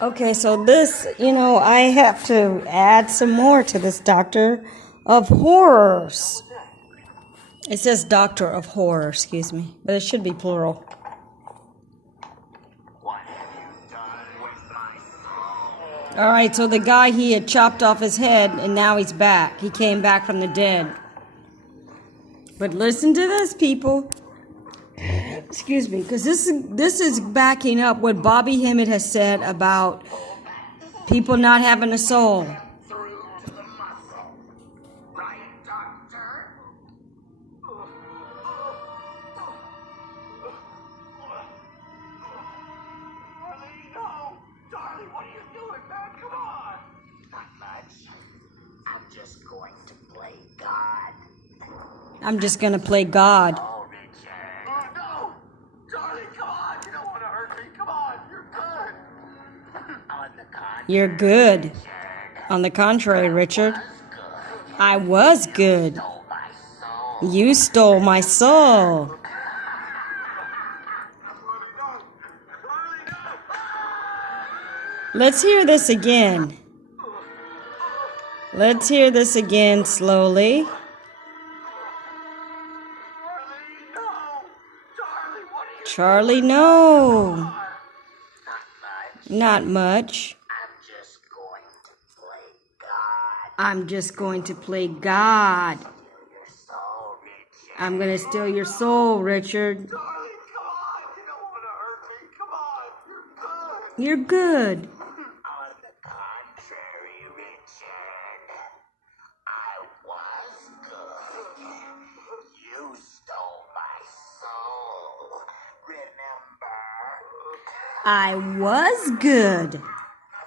Okay, so this, I have to add some more to this Doctor of Horrors. It says Doctor of Horror, excuse me, but it should be plural. What have you done with my soul? All right, so the guy, he had chopped off his head, and now he's back. He came back from the dead. But listen to this, people. Excuse me, because this is backing up what Bobby Hemmett has said about people not having a soul. Through to the muscle. Right, Doctor? Darling, no! Darling, what are you doing, man? Come on! Not much. I'm just going to play God. I'm just going to play God. Oh, Richard. Oh, no! Darling, come on! You don't want to hurt me. Come on! You're good! On the contrary, You're good. Richard. On the contrary, Richard, Good. I was good. Stole my soul. You stole my soul. Let's hear this again. Let's hear this again slowly. Charlie, no. Not much. I'm just going to play God. I'm going to steal your soul, Richard. Darling, come on. You don't want to hurt me. Come on. You're good. On the contrary, Richard. I was good. You stole my soul. Remember? I was good.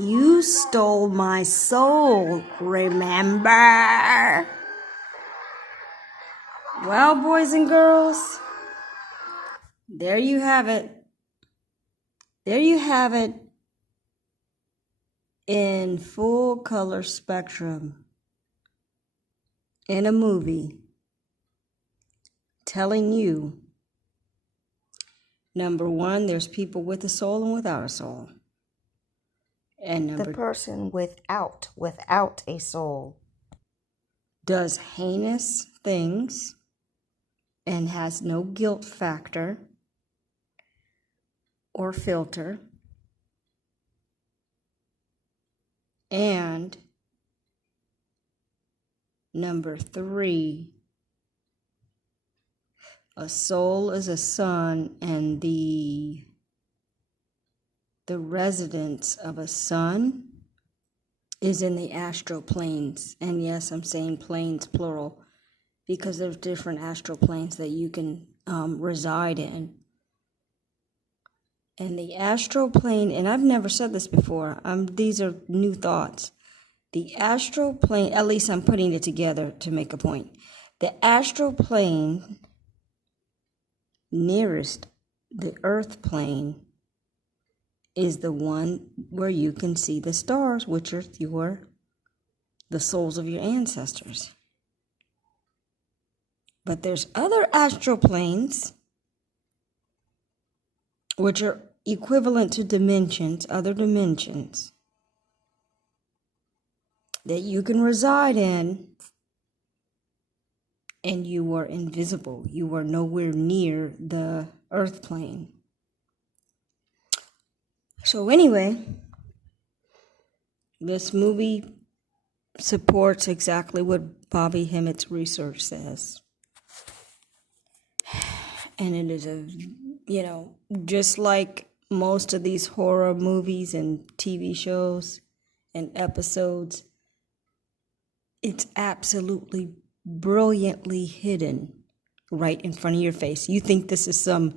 You stole my soul, remember? Well, boys and girls, there you have it. There you have it in full color spectrum in a movie telling you, number one, there's people with a soul and without a soul. And The person without a soul does heinous things and has no guilt factor or filter. And number three, a soul is a sun, and the residence of a sun is in the astral planes. And yes, I'm saying planes plural because there's different astral planes that you can reside in. And the astral plane, and I've never said this before, these are new thoughts. The astral plane, at least I'm putting it together to make a point. The astral plane nearest the earth plane is the one where you can see the stars, which are the souls of your ancestors. But there's other astral planes, which are equivalent to dimensions, other dimensions, that you can reside in, and you are invisible. You are nowhere near the earth plane. So anyway, this movie supports exactly what Bobby Hemmett's research says. And it is just like most of these horror movies and TV shows and episodes, it's absolutely brilliantly hidden right in front of your face. You think this is some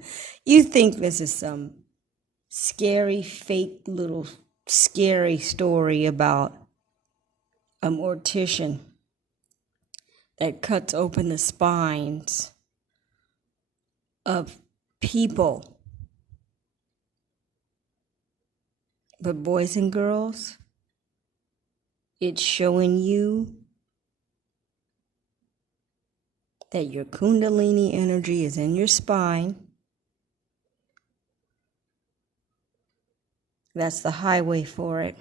scary, fake little scary story about a mortician that cuts open the spines of people. But boys and girls, it's showing you that your Kundalini energy is in your spine, That's the highway for it.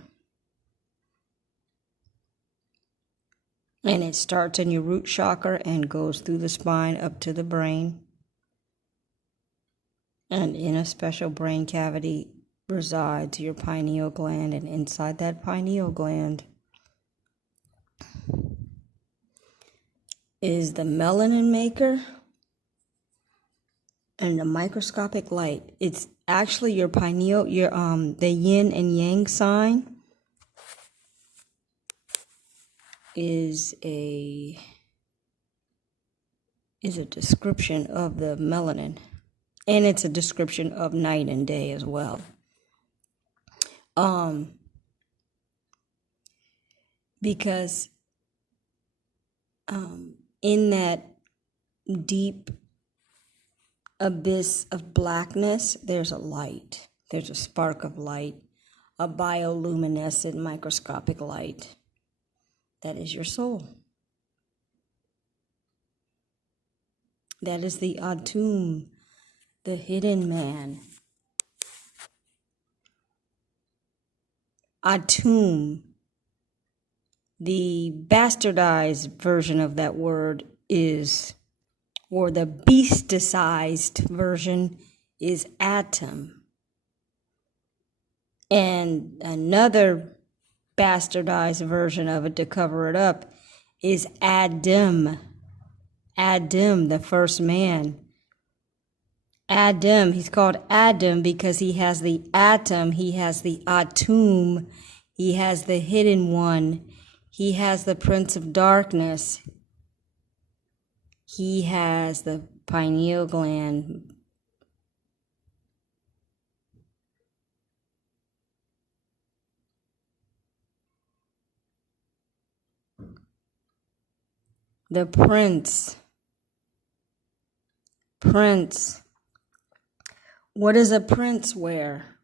And it starts in your root chakra and goes through the spine up to the brain. And in a special brain cavity resides your pineal gland. And inside that pineal gland is the melanin maker and the microscopic light. It's actually your pineal, the yin and yang sign is a description of the melanin, and it's a description of night and day as well. Because in that deep abyss of blackness, there's a light. There's a spark of light, a bioluminescent microscopic light. That is your soul. That is the Atum, the hidden man. Atum, the bastardized version of that word is, or the beasticized version is atom. And another bastardized version of it to cover it up is Adam. Adam, the first man. Adam, he's called Adam because he has the atom, he has the Atum, he has the hidden one, he has the Prince of Darkness, he has the pineal gland. The prince. Prince. What does a prince wear?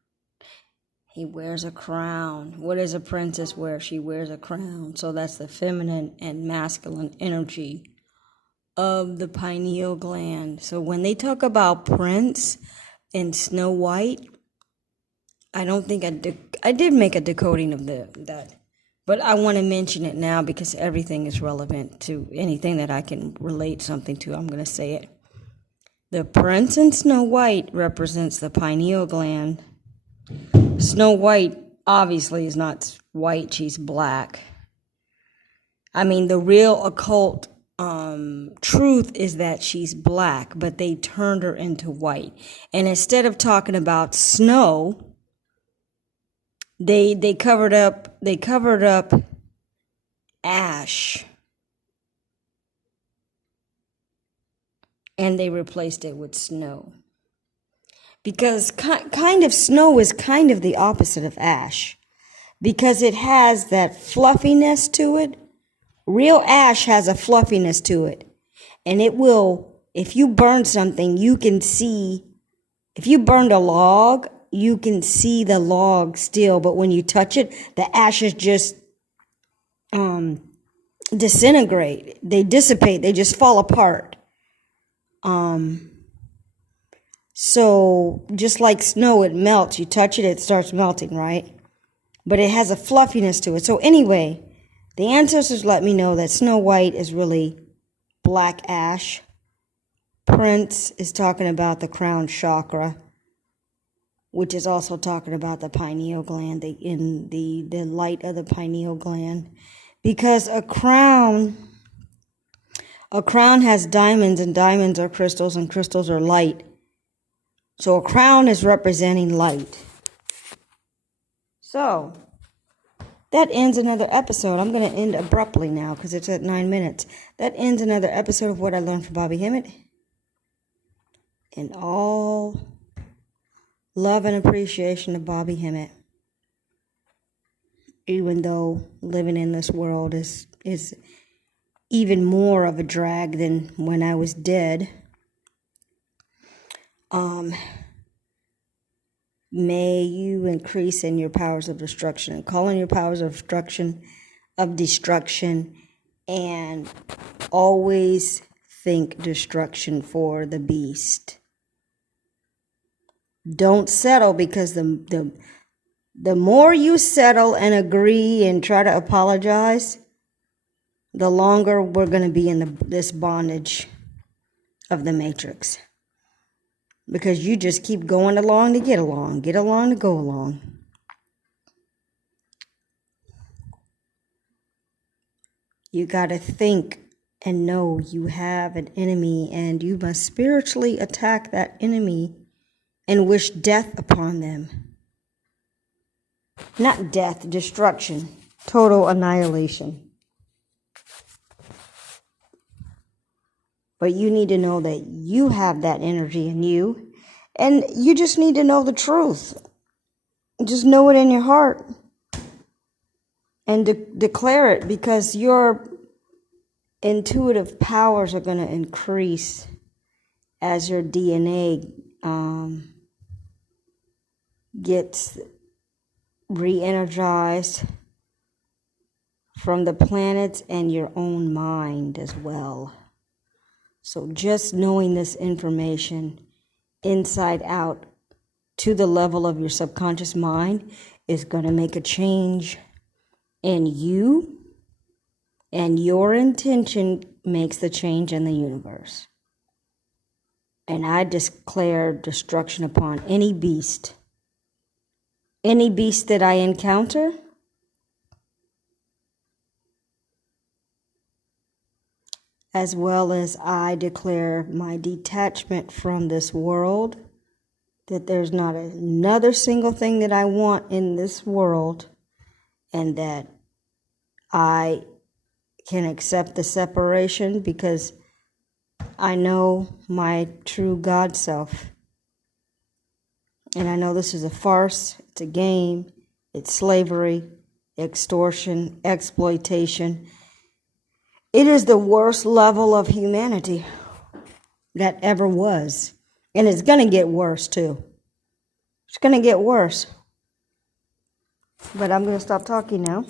He wears a crown. What does a princess wear? She wears a crown. So that's the feminine and masculine energy of the pineal gland. So when they talk about Prince and Snow White, I don't think I did make a decoding of that. But I want to mention it now because everything is relevant to anything that I can relate something to. I'm going to say it. The prince in Snow White represents the pineal gland. Snow White obviously is not white, she's black. I mean, the real occult truth is that she's black, but they turned her into white. And instead of talking about snow, they covered up ash, and they replaced it with snow. Because kind of snow is kind of the opposite of ash, because it has that fluffiness to it. Real ash has a fluffiness to it, and it will, if you burn something, you can see, if you burned a log, you can see the log still, but when you touch it, the ashes just disintegrate. They dissipate. They just fall apart. So just like snow, it melts. You touch it, it starts melting, right? But it has a fluffiness to it. So anyway, the ancestors let me know that Snow White is really black ash. Prince is talking about the crown chakra, which is also talking about the pineal gland, the light of the pineal gland. Because a crown has diamonds, and diamonds are crystals, and crystals are light. So a crown is representing light. So that ends another episode. I'm going to end abruptly now because it's at 9 minutes. That ends another episode of What I Learned from Bobby Hemmett. And all love and appreciation of Bobby Hemmett. Even though living in this world is even more of a drag than when I was dead. May you increase in your powers of destruction, and call on your powers of destruction, and always think destruction for the beast. Don't settle, because the The more you settle and agree and try to apologize, the longer we're going to be in this bondage of the matrix. Because you just keep going along to get along to go along. You got to think and know you have an enemy, and you must spiritually attack that enemy and wish death upon them. Not death, destruction, total annihilation. But you need to know that you have that energy in you, and you just need to know the truth. Just know it in your heart and declare it, because your intuitive powers are going to increase as your DNA gets re-energized from the planets and your own mind as well. So just knowing this information inside out to the level of your subconscious mind is going to make a change in you, and your intention makes the change in the universe. And I declare destruction upon any beast that I encounter, as well as I declare my detachment from this world, that there's not another single thing that I want in this world, and that I can accept the separation because I know my true God self. And I know this is a farce, it's a game, it's slavery, extortion, exploitation. It is the worst level of humanity that ever was. And it's going to get worse too. It's going to get worse. But I'm going to stop talking now.